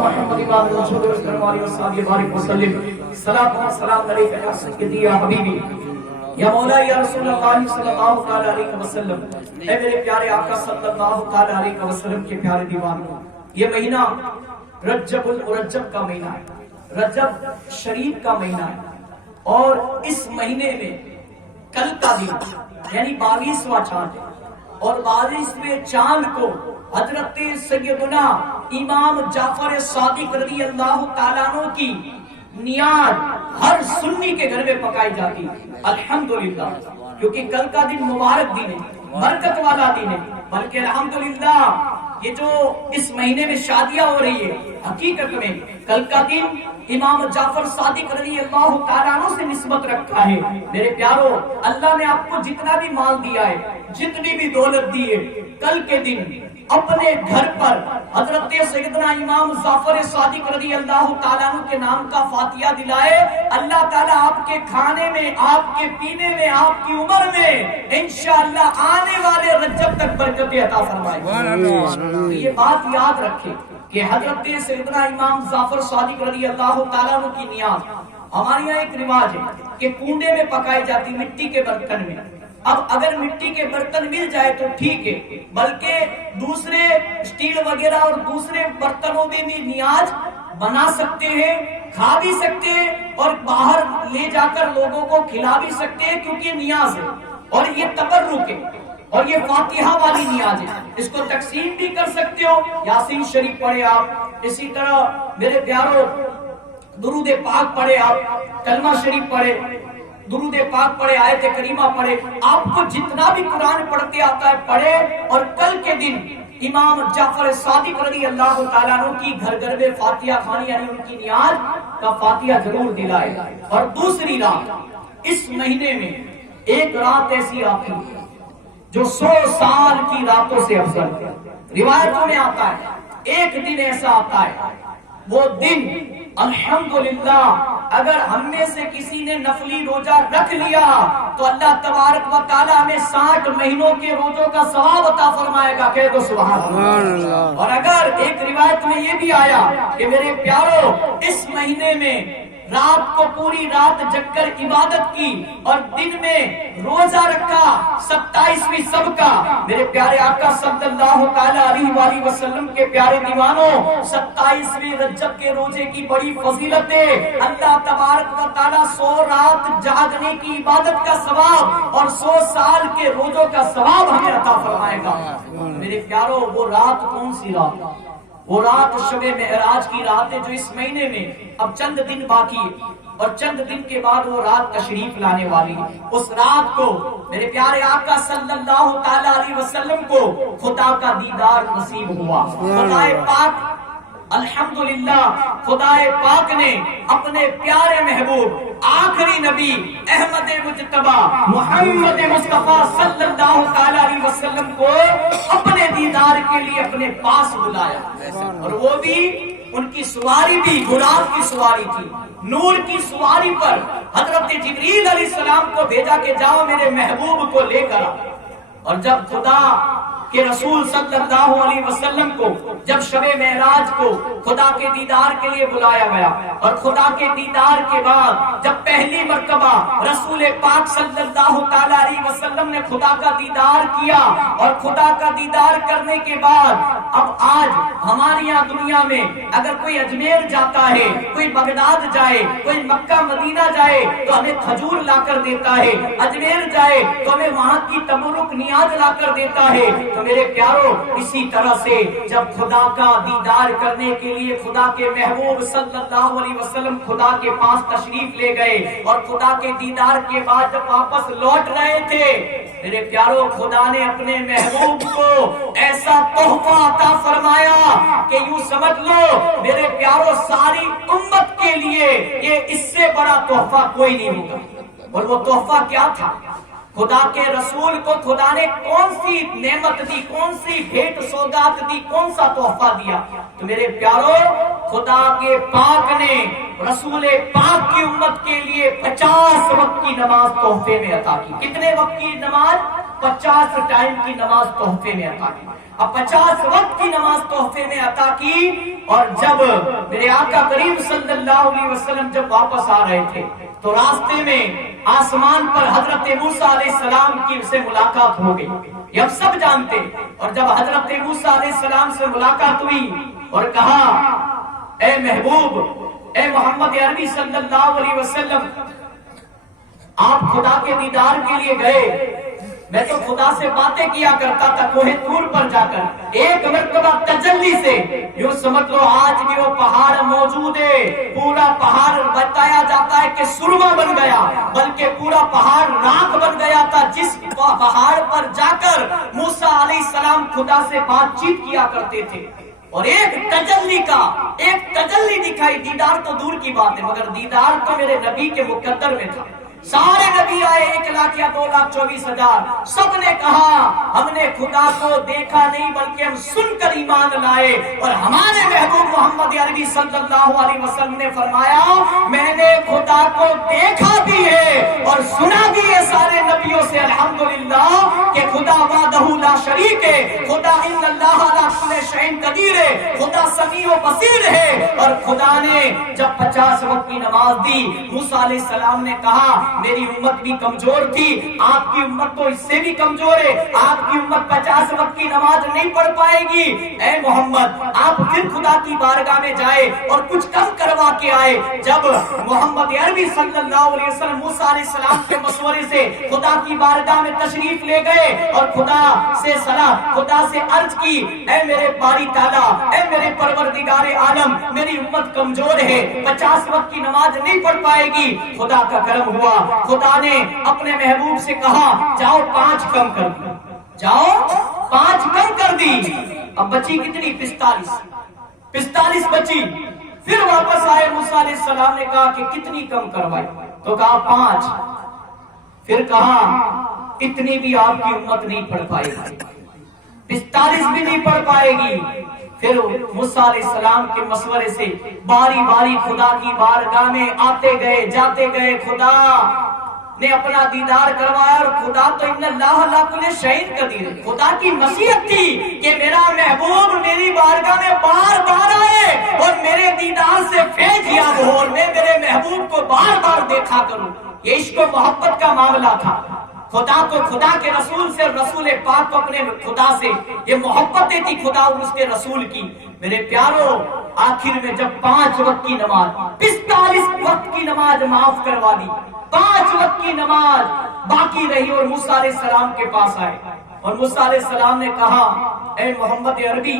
محمد صلاۃ و سلام علیک یا سیدی یا حبیبی یا مولا یا رسول اللہ صلی اللہ تعالی علیہ وسلم۔ اے میرے پیارے آقا صلی اللہ تعالی علیہ وسلم کے پیارے دیوانوں، یہ مہینہ رجب المرجب کا مہینہ ہے، رجب شریف کا مہینہ ہے، اور اس مہینے میں کل کا دن یعنی 22واں چاند ہے، اور 22ویں چاند کو حضرت سیدنا امام جعفر صادق رضی اللہ تعالیٰ عنہ کی نیاز ہر سنی کے گھر میں پکائی جاتی ہے، الحمدللہ، کیونکہ کل کا دن مبارک دن ہے، برکت والا دن ہے، بلکہ الحمدللہ یہ جو اس مہینے میں شادیاں ہو رہی ہے، حقیقت میں کل کا دن امام جعفر صادق رضی اللہ تعالیٰ عنہ سے نسبت رکھا ہے۔ میرے پیارو، اللہ نے آپ کو جتنا بھی مال دیا ہے، جتنی بھی دولت دی ہے، کل کے دن اپنے گھر پر حضرت سیدنا امام جعفر صادق رضی اللہ تعالیٰ عنہ کے نام کا فاتحہ دلائے، اللہ تعالیٰ آپ کے کھانے میں، آپ کے پینے میں، آپ کی عمر میں انشاءاللہ آنے والے رجب تک برکتیں عطا فرمائے۔ یہ بات یاد رکھیں کہ حضرت سیدنا امام جعفر صادق رضی اللہ تعالیٰ عنہ کی نیاز، ہمارے یہاں ایک رواج ہے کہ کنڈے میں پکائی جاتی، مٹی کے برتن میں۔ اب اگر مٹی کے برتن مل جائے تو ٹھیک ہے، بلکہ دوسرے اسٹیل وغیرہ اور دوسرے برتنوں میں بھی نیاز بنا سکتے ہیں، کھا بھی سکتے ہیں، اور باہر لے جا کر لوگوں کو کھلا بھی سکتے ہیں، کیونکہ نیاز ہے اور یہ تبرک ہے اور یہ فاتحہ والی نیاز ہے۔ اس کو تقسیم بھی کر سکتے ہو، یاسین شریف پڑھے آپ، اسی طرح میرے پیاروں درود پاک پڑھے آپ، کلمہ شریف پڑھے، درود پاک پڑھے، آیت کریمہ پڑھے، آپ کو جتنا بھی قرآن پڑھتے آتا ہے پڑھے، اور کل کے دن امام جعفر صادق رضی اللہ تعالیٰ عنہ کی گھر گھر میں فاتحہ خوانی یعنی ان کی نیاز کا فاتحہ ضرور دلائے۔ اور دوسری رات، اس مہینے میں ایک رات ایسی آتی ہے جو 100 سال کی راتوں سے افضل ہے۔ روایتوں میں آتا ہے ایک دن ایسا آتا ہے، وہ دن الحمدللہ اگر ہم میں سے کسی نے نفلی روزہ رکھ لیا تو اللہ تبارک و تعالی ہمیں 60 مہینوں کے روزوں کا ثواب عطا فرمائے گا، کہہ دو سبحان اللہ۔ اور اگر ایک روایت میں یہ بھی آیا کہ میرے پیارو اس مہینے میں رات کو پوری رات جگ کر عبادت کی اور دن میں روزہ رکھا 27ویں سب کا، میرے پیارے آقا صلی اللہ تعالی علیہ وآلہ وسلم کے پیارے دیوانوں، 27ویں رجب کے روزے کی بڑی فضیلت ہے۔ اللہ تبارک و تعالی 100 رات جاگنے کی عبادت کا ثواب اور 100 سال کے روزوں کا ثواب ہمیں عطا فرمائے گا۔ میرے پیاروں، وہ رات کون سی رات؟ وہ رات شب معراج کی رات ہے جو اس مہینے میں اب چند دن باقی ہے، اور چند دن کے بعد وہ رات تشریف لانے والی ہے۔ اس رات کو میرے پیارے آقا صلی اللہ تعالی علیہ وسلم کو خدا کا دیدار نصیب ہوا۔ خدا پاک الحمدللہ، خدا پاک نے اپنے پیارے محبوب آخری نبی احمد مجتبی محمد مصطفیٰ صلی اللہ تعالی علیہ وسلم کو اپنے دیدار کے لیے اپنے پاس بلایا، اور وہ بھی ان کی سواری بھی غلام کی سواری تھی، نور کی سواری پر حضرت جبریل علیہ السلام کو بھیجا کہ جاؤ میرے محبوب کو لے کر۔ اور جب خدا کہ رسول صلی اللہ علیہ وسلم کو جب شب معراج کو خدا کے دیدار کے لیے بلایا گیا، اور خدا کے دیدار کے بعد جب پہلی مرتبہ رسول پاک صلی اللہ تعالی علیہ وسلم نے خدا کا دیدار کیا، اور خدا کا دیدار کرنے کے بعد اب آج ہمارے یہاں دنیا میں اگر کوئی اجمیر جاتا ہے، کوئی بغداد جائے، کوئی مکہ مدینہ جائے تو ہمیں کھجور لا کر دیتا ہے، اجمیر جائے تو ہمیں وہاں کی تبرک نیاز لا کر دیتا ہے۔ تو میرے پیاروں، اسی طرح سے جب خدا کا دیدار کرنے کے لیے خدا کے محبوب صلی اللہ علیہ وسلم خدا کے پاس تشریف لے گئے، اور خدا کے دیدار کے بعد جب واپس لوٹ رہے تھے، میرے پیاروں خدا نے اپنے محبوب کو ایسا تحفہ عطا فرمایا کہ یوں سمجھ لو میرے پیاروں ساری امت کے لیے یہ اس سے بڑا تحفہ کوئی نہیں ہوگا۔ اور وہ تحفہ کیا تھا؟ خدا کے رسول کو خدا نے کون سی نعمت دی، کون سی بھیٹ سوگات دی، کون سا تحفہ دیا؟ تو میرے پیاروں خدا کے پاک نے رسول پاک کی امت کے لیے 50 وقت کی نماز تحفے میں عطا کی۔ کتنے وقت کی نماز؟ 50 ٹائم کی نماز تحفے میں عطا کی۔ اب 50 وقت کی نماز تحفے میں عطا کی، اور جب میرے آقا کریم صلی اللہ علیہ وسلم جب واپس آ رہے تھے تو راستے میں آسمان پر حضرت موسیٰ علیہ السلام کی سے ملاقات ہو گئی، یہ ہم سب جانتے۔ اور جب حضرت موسیٰ علیہ السلام سے ملاقات ہوئی اور کہا اے محبوب، اے محمد عربی صلی اللہ علیہ وسلم، آپ خدا کے دیدار کے لیے گئے، میں تو خدا سے باتیں کیا کرتا تھا کوہ طور پر جا کر، ایک مرتبہ تجلی سے یوں سمجھ لو آج بھی وہ پہاڑ موجود ہے، پورا پہاڑ بتایا جاتا ہے کہ سرما بن گیا، بلکہ پورا پہاڑ راکھ بن گیا تھا، جس پہاڑ پر جا کر موسیٰ علیہ السلام خدا سے بات چیت کیا کرتے تھے۔ اور ایک تجلی دکھائی، دیدار تو دور کی بات ہے مگر دیدار تو میرے نبی کے مقدر میں تھا۔ سارے نبی آئے 1 لاکھ یا 2,24,000، سب نے کہا ہم نے خدا کو دیکھا نہیں بلکہ ہم سن کر ایمان لائے، اور ہمارے محبوب محمد عربی صلی اللہ علیہ وسلم نے فرمایا میں نے خدا کو دیکھا بھی ہے اور سنا بھی ہے سارے نبیوں سے الحمدللہ کہ خدا وحدہ لا شریک ہے، خدا ان اللہ علی کل شیء قدیر ہے، خدا سمیع و بصیر ہے۔ اور خدا نے جب 50 وقت کی نماز دی، موسیٰ علیہ السلام نے کہا میری امت بھی کمزور تھی، آپ کی امت تو اس سے بھی کمزور ہے، آپ کی امت 50 وقت کی نماز نہیں پڑھ پائے گی، اے محمد آپ پھر خدا کی بارگاہ میں جائے اور کچھ کم کروا کے آئے۔ جب محمد عربی صلی اللہ علیہ وسلم موسیٰ علیہ السلام کے مشورے سے خدا کی بارگاہ میں تشریف لے گئے اور خدا سے عرض کی اے میرے باری تعالیٰ، اے میرے پروردگار عالم، میری امت کمزور ہے، 50 وقت کی نماز نہیں پڑھ پائے گی۔ خدا کا کرم ہوا، خدا نے اپنے محبوب سے کہا جاؤ 5 کم کر دی، جاؤ 5 کم کر دی۔ اب بچی کتنی؟ 45 بچی۔ پھر واپس آئے، موسیٰ علیہ السلام نے کہا کہ کتنی کم کروائی؟ تو کہا 5۔ پھر کہا اتنی بھی آپ کی امت نہیں پڑھ پائے گی، 45 بھی نہیں پڑھ پائے گی۔ پھر موسیٰ علیہ السلام کے مشورے سے باری باری خدا کی بارگاہ میں آتے گئے جاتے گئے، خدا نے اپنا دیدار کروایا، اور خدا تو ان اللہ علی کل شیء قدیر، خدا کی مشیت تھی کہ میرا محبوب میری بارگاہ میں بار بار آئے اور میرے دیدار سے فیض یاب ہو، اور میں میرے محبوب کو بار بار دیکھا کروں۔ یہ عشق و محبت کا معاملہ تھا، خدا کو خدا کے رسول سے، رسول پاک کو اپنے خدا سے، یہ محبتیں تھی خدا اور اس کے رسول کی۔ میرے پیاروں، آخر میں جب 5 وقت کی نماز، 45 وقت کی نماز معاف کروا دی، 5 وقت کی نماز باقی رہی، اور موسیٰ علیہ السلام کے پاس آئے اور موسیٰ علیہ السلام نے کہا اے محمد عربی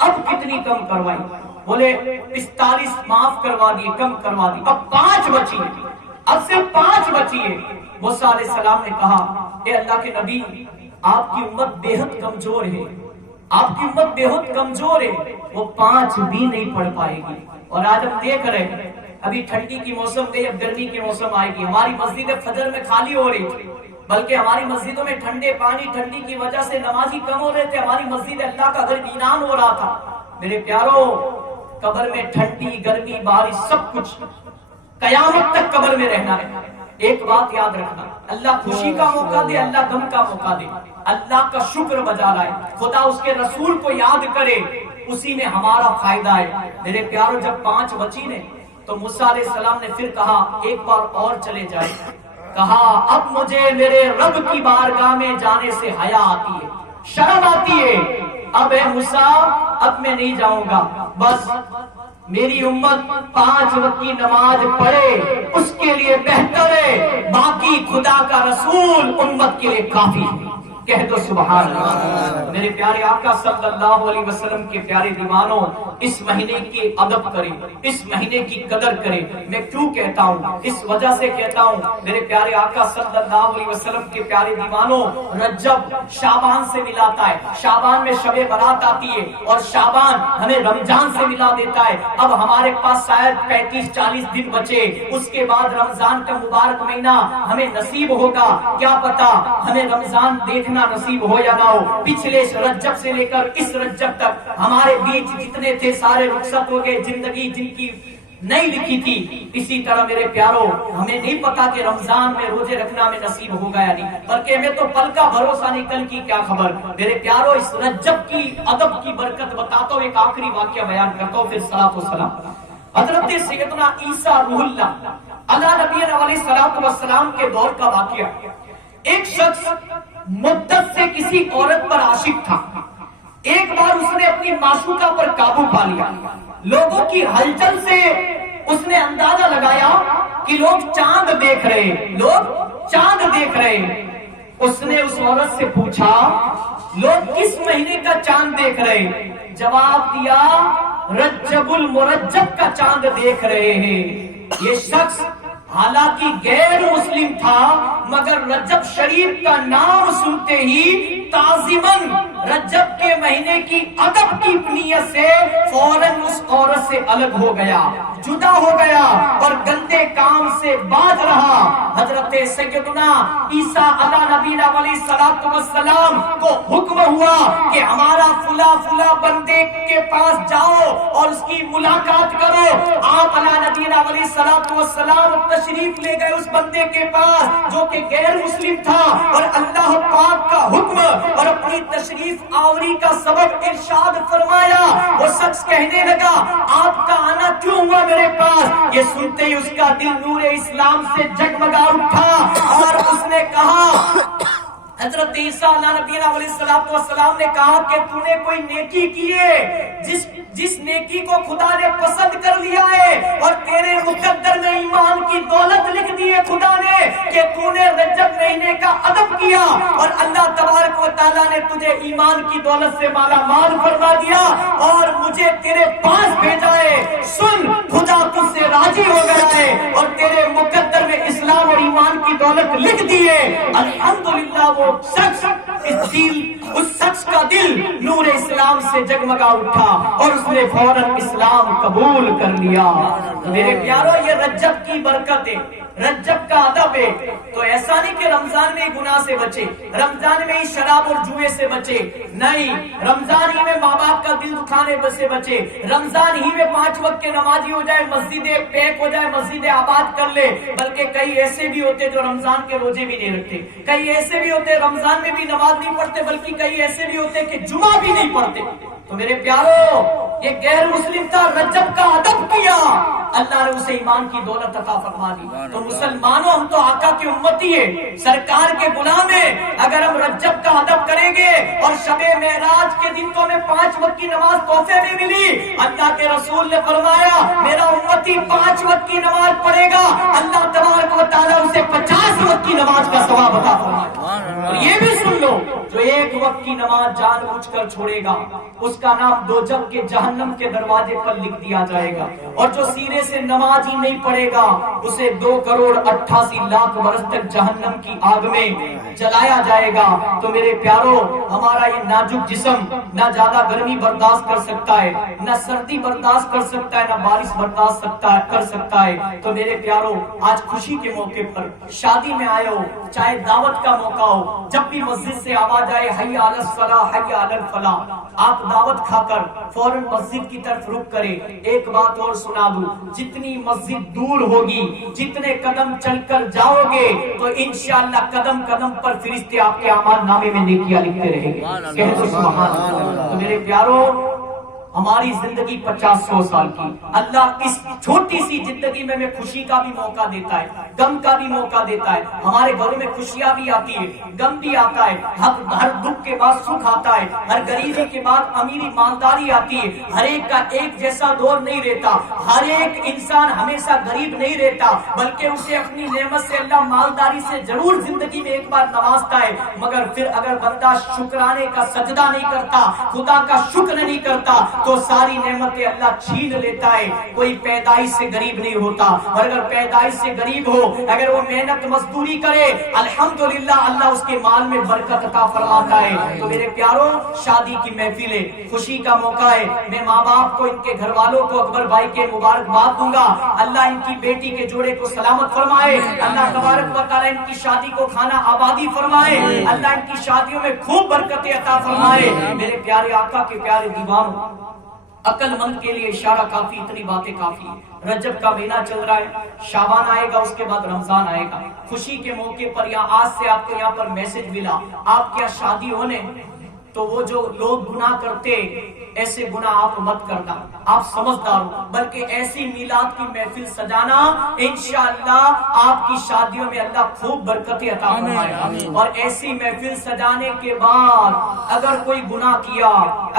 اب کتنی کم کروائی؟ بولے 45 معاف کروا دیے، کم کروا دی، اب 5 بچی، اب صرف 5 بچی ہے۔ موسیٰ علیہ السلام نے کہا اے اللہ کے نبی آپ کی امت بے حد کمزور ہے، آپ کی امت بے حد کمزور ہے، وہ 5 بھی نہیں پڑھ پائے گی۔ اور آج ہم دیکھ رہے ہیں ابھی ٹھنڈی کی موسم گئی، اب گرمی کی موسم آئے گی، ہماری مسجدیں فجر میں خالی ہو رہی تھی، بلکہ ہماری مسجدوں میں ٹھنڈے پانی، ٹھنڈی کی وجہ سے نمازی کم ہو رہے تھے، ہماری مسجد اللہ کا گھر ویران ہو رہا تھا۔ میرے پیاروں، قبر میں ٹھنڈی گرمی بارش سب کچھ، قیامت تک قبر میں رہنا ہے۔ ایک بات یاد رکھنا، اللہ خوشی کا موقع دے، اللہ غم کا موقع دے، اللہ کا شکر بجا لائے، خدا اس کے رسول کو یاد کرے، اسی میں ہمارا فائدہ ہے۔ میرے پیاروں، جب 5 بچی نے تو موسیٰ علیہ السلام نے پھر کہا ایک بار اور چلے جائے، کہا اب مجھے میرے رب کی بارگاہ میں جانے سے حیا آتی ہے، شرم آتی ہے، اب اے موسیٰ اب میں نہیں جاؤں گا، بس میری امت 5 وقت کی نماز پڑھے اس کے لیے بہتر ہے، باقی خدا کا رسول امت کے لیے کافی ہے۔ کہہ دو سبحان اللہ۔ میرے پیارے آقا صلی اللہ علیہ وسلم کے پیارے دیوانوں، اس مہینے کی ادب کریں، اس مہینے کی قدر کریں۔ میں کیوں کہتا ہوں؟ اس وجہ سے کہتا ہوں، میرے پیارے آقا صلی اللہ علیہ وسلم کے پیارے دیوانوں، رجب شعبان سے ملاتا ہے، شعبان میں شب برات آتی ہے، اور شعبان ہمیں رمضان سے ملا دیتا ہے۔ اب ہمارے پاس شاید 35-40 دن بچے، اس کے بعد رمضان کا مبارک مہینہ ہمیں نصیب ہوگا، کیا پتا ہمیں رمضان دیکھنا نصیب ہو یا نہ ہو۔ پچھلے رجب سے لے کر اس رجب تک ہمارے بیچ جتنے تھے سارے رخصت ہو گئے، زندگی جن کی نہیں لکھی تھی۔ اسی طرح میرے پیاروں ہمیں نہیں پتا کہ رمضان میں روزے رکھنا ہمیں نصیب ہوگا یا نہیں، بلکہ ہمیں تو پل کا بھروسہ نہیں، کل کی کیا خبر۔ میرے پیاروں اس رجب کی ادب کی برکت بتاتا ہوں، ایک آخری واقعہ بیان کرتا ہوں، پھر صلاۃ و سلام۔ حضرت سیدنا عیسیٰ روح اللہ علیہ نبی علیہ الصلوۃ والسلام کے دور کا واقعہ۔ ایک شخص مدت سے کسی عورت پر عاشق تھا، ایک بار اس نے اپنی معشوقہ پر قابو پا لیا۔ لوگوں کی ہلچل سے اس نے اندازہ لگایا کہ لوگ چاند دیکھ رہے، لوگ چاند دیکھ رہے۔ اس نے اس عورت سے پوچھا لوگ کس مہینے کا چاند دیکھ رہے؟ جواب دیا رجب المرجب کا چاند دیکھ رہے ہیں۔ یہ شخص حالانکہ غیر مسلم تھا مگر رجب شریف کا نام سنتے ہی تعظیماً رجب کے مہینے کی ادب کی نیت سے فوراً اس عورت سے الگ ہو گیا، جدا ہو گیا اور گندے کام سے باز رہا۔ حضرت سیدنا عیسیٰ علیہ نبینا علیہ الصلوۃ والسلام کو حکم ہوا کہ ہمارا فلاں فلاں بندے کے پاس جاؤ اور اس کی ملاقات کرو۔ آپ علیہ نبینا علیہ الصلوۃ والسلام تشریف لے گئے اس بندے کے پاس جو کہ غیر مسلم تھا، اور اللہ پاک کا حکم اور اپنی تشریف آوری کا سبب ارشاد فرمایا۔ وہ شخص کہنے لگا آپ کا آنا کیوں ہوا میرے پاس؟ یہ سنتے ہی اس کا دل نور اسلام سے جگمگا اٹھا اور اس نے کہا، حضرت عیسیٰ علیہ نبی علیہ السلام نے کہا کہ تو نے کوئی نیکی کی ہے، جس نیکی کو خدا نے پسند کر لیا ہے اور تیرے مقدر میں ایمان کی دولت لکھ دی ہے خدا نے کہ تو نے رجب مہینے کا ادب کیا، اور اللہ تبارک و تعالیٰ نے تجھے ایمان کی دولت سے مالا مال فرما دیا اور مجھے تیرے پاس بھیجا ہے۔ سن، خدا تجھ سے راضی ہو گیا ہے اور تیرے مقدر میں اسلام اور ایمان کی دولت لکھ دی ہے۔ الحمدللہ وہ شخص اس شخص کا دل نور اسلام سے جگمگا اٹھا اور اس نے فوراً اسلام قبول کر لیا۔ میرے پیارو یہ رجب کی برکت ہے، رجب کا ادب ہے۔ تو ایسا نہیں کہ رمضان میں ہی گناہ سے بچے، رمضان میں ہی شراب اور جوئے سے بچے، نہیں، رمضان ہی میں ماں باپ کا دل دکھانے سے بچے، رمضان ہی میں 5 وقت کے نمازی ہو جائے، مسجدیں پیک ہو جائے، مسجدیں آباد کر لے۔ بلکہ کئی ایسے بھی ہوتے جو رمضان کے روزے بھی نہیں رکھتے، کئی ایسے بھی ہوتے رمضان میں بھی نماز نہیں پڑھتے، بلکہ کئی ایسے بھی ہوتے کہ جمعہ بھی نہیں پڑھتے۔ تو میرے پیارو یہ غیر مسلم تھا، رجب کا ادب کیا، اللہ نے اسے ایمان کی دولت عطا فرما دی۔ تو مسلمانوں ہم تو آقا کی امتی ہے، سرکار کے غلام ہیں، اگر ہم رجب کا ادب کریں گے اور شب معراج کے دن تو ہمیں 5 وقت کی نماز تحفے میں ملی، اللہ کے رسول نے فرمایا میرا امتی 5 وقت کی نماز پڑھے گا، اللہ تبارک و تعالیٰ اسے 50 وقت کی نماز کا ثواب عطا فرمائے۔ اور یہ بھی سن لو جو 1 وقت کی نماز جان بوجھ کر چھوڑے گا اس کا نام دوزخ کے جہنم کے دروازے پر لکھ دیا جائے گا، اور جو سینے سے نماز ہی نہیں پڑھے گا اسے 2,88,00,000 برس تک جہنم کی آگ میں جلایا جائے گا۔ تو میرے پیارو ہمارا یہ نازک جسم نہ زیادہ گرمی برداشت کر سکتا ہے، نہ سردی برداشت کر سکتا ہے، نہ بارش برداشت کر سکتا ہے۔ تو میرے پیارو آج خوشی کے موقع پر شادی میں آئے ہو، چاہے دعوت کا موقع ہو، جب بھی مسجد سے آواز آئے حی علی الصلاۃ حی علی الفلاح، آپ دعوت کھا کر فوراً مسجد کی طرف رخ کریں۔ ایک بات اور سنا دوں، جتنی مسجد دور ہوگی، جتنے قدم چل کر جاؤ گے تو انشاءاللہ قدم قدم پر فرشتے آپ کے اعمال نامے میں نیکیاں لکھتے رہیں گے۔ کہہ دو سبحان اللہ۔ تو میرے پیارو ہماری زندگی 50-100 سال کی، اللہ اس چھوٹی سی زندگی میں ہمیں خوشی کا بھی موقع دیتا ہے، غم کا بھی موقع دیتا ہے۔ ہمارے گھروں میں خوشیاں بھی آتی ہے، غم بھی آتا ہے، ہر دکھ کے بعد سکھ آتا ہے، ہر غریبی کے بعد امیری مالداری آتی ہے۔ ہر ایک کا ایک جیسا دور نہیں رہتا، ہر ایک انسان ہمیشہ غریب نہیں رہتا، بلکہ اسے اپنی نعمت سے اللہ مالداری سے ضرور زندگی میں ایک بار نوازتا ہے، مگر پھر اگر بندہ شکرانے کا سجدہ نہیں کرتا، خدا کا شکر نہیں کرتا تو ساری نعمتیں اللہ چھین لیتا ہے۔ کوئی پیدائش سے غریب نہیں ہوتا، اور اگر پیدائش سے غریب ہو، اگر وہ محنت مزدوری کرے، الحمدللہ اللہ اس کے مال میں برکت عطا فرماتا ہے۔ تو میرے پیاروں شادی کی محفل ہے، خوشی کا موقع ہے، میں ماں باپ کو، ان کے گھر والوں کو، اکبر بھائی کے مبارکباد دوں گا، اللہ ان کی بیٹی کے جوڑے کو سلامت فرمائے، اللہ تبارک و تعالیٰ ان کی شادی کو کھانا آبادی فرمائے، اللہ ان کی شادیوں میں خوب برکتیں عطا فرمائے۔ میرے پیارے آقا کے پیارے دیوانوں، عقل مند کے لیے اشارہ کافی، اتنی باتیں کافی ہیں۔ رجب کا مہینہ چل رہا ہے، شعبان آئے گا، اس کے بعد رمضان آئے گا۔ خوشی کے موقع پر یا آج سے آپ کو یہاں پر میسج ملا، آپ کے شادی ہونے تو وہ جو لوگ گناہ کرتے ایسے گناہ آپ مت کرنا، آپ سمجھدار ہو، بلکہ ایسی میلاد کی محفل سجانا، انشاءاللہ آپ کی شادیوں میں اللہ خوب برکتیں عطا فرمائے۔ اور ایسی محفل سجانے کے بعد اگر کوئی گناہ کیا،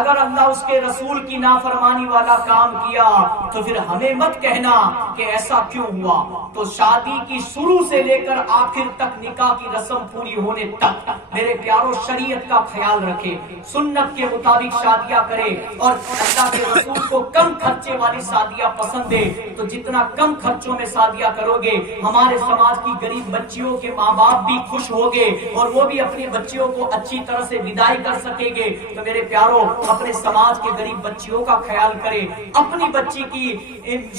اگر اللہ اس کے رسول کی نافرمانی والا کام کیا، تو پھر ہمیں مت کہنا کہ ایسا کیوں ہوا۔ تو شادی کی شروع سے لے کر آخر تک، نکاح کی رسم پوری ہونے تک میرے پیاروں شریعت کا خیال رکھے، سنت کے مطابق شادیاں کرے، اور اللہ کے رسول کو کم خرچے والی شادیاں پسند ہے، تو جتنا کم خرچوں میں شادیاں کرو گے، ہمارے سماج کی غریب بچیوں کے ماں باپ بھی خوش ہوگے اور وہ بھی اپنی بچیوں کو اچھی طرح سے وداعی کر سکیں گے۔ تو میرے پیاروں اپنے سماج کے غریب بچیوں کا خیال کرے، اپنی بچی کی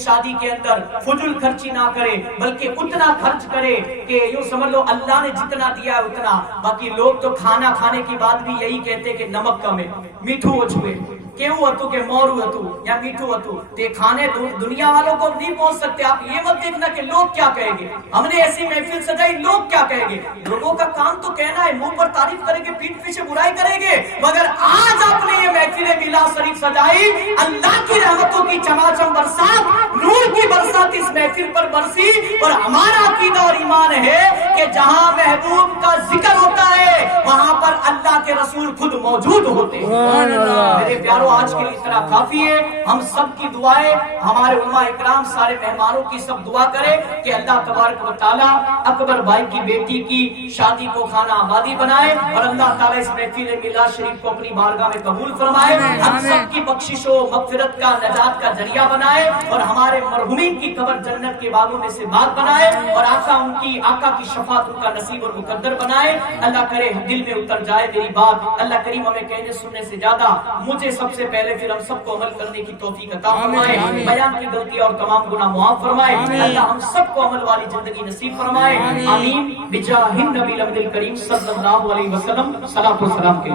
شادی کے اندر فضول خرچی نہ کرے، بلکہ اتنا خرچ کرے کہ یوں سمجھ لو اللہ نے جتنا دیا ہے اتنا۔ باقی لوگ تو کھانا کھانے کی بعد بھی یہی کہتے کہ نمک کم ہے، میٹھو چھوئے، کیوں ہتو کہ مورو ہتو یا میٹھو ہتو، تے کھانے دنیا والوں کو نہیں پہنچ سکتے۔ آپ یہ مت دیکھنا کہ لوگ کیا کہیں گے، ہم نے ایسی محفل سجائی لوگ کیا کہیں گے۔ لوگوں کا کام تو کہنا ہے، منہ پر تعریف کریں گے، پیٹھ پیچھے برائی کریں گے، مگر آج آپ نے یہ محفل میلاد شریف سجائی، اللہ کی رحمتوں کی چماچم برسات، نور کی برسات اس محفل پر برسی، اور ہمارا عقیدہ اور ایمان ہے کہ جہاں محبوب کا ذکر ہوتا ہے وہاں پر اللہ کے رسول خود موجود ہوتے ہیں۔ میرے پیاروں آج کے لیے اتنا کافی ہے۔ ہم سب کی دعائیں، ہمارے علماء اکرام، سارے مہمانوں کی سب دعا کرے کہ اللہ تبارک و تعالیٰ اکبر بھائی کی بیٹی کی شادی کو خانہ آبادی بنائے، اور اللہ تعالیٰ اس محفل میلاد شریف کو اپنی بارگاہ میں قبول فرمائے، ہم سب کی بخشش و مغفرت کا، نجات کا ذریعہ بنائے، اور ہمارے مرحومین کی قبر جنت کے باغوں میں سے باغ بنائے، اور آقا کی شفاعت ان کا نصیب اور مقدر بنائے۔ اللہ کرے دل میں اتر جائے میری بات، اللہ کریم ہمیں کہنے سننے سے زیادہ مجھے سب سے پہلے پھر ہم سب کو عمل کرنے کی توفیق عطا فرمائے، بیان کی غلطی اور تمام گناہ معاف فرمائے، اللہ ہم سب کو عمل والی زندگی نصیب فرمائے، آمین بجاہ النبی الامین الکریم صلی اللہ علیہ وسلم۔ صلاۃ و سلام کے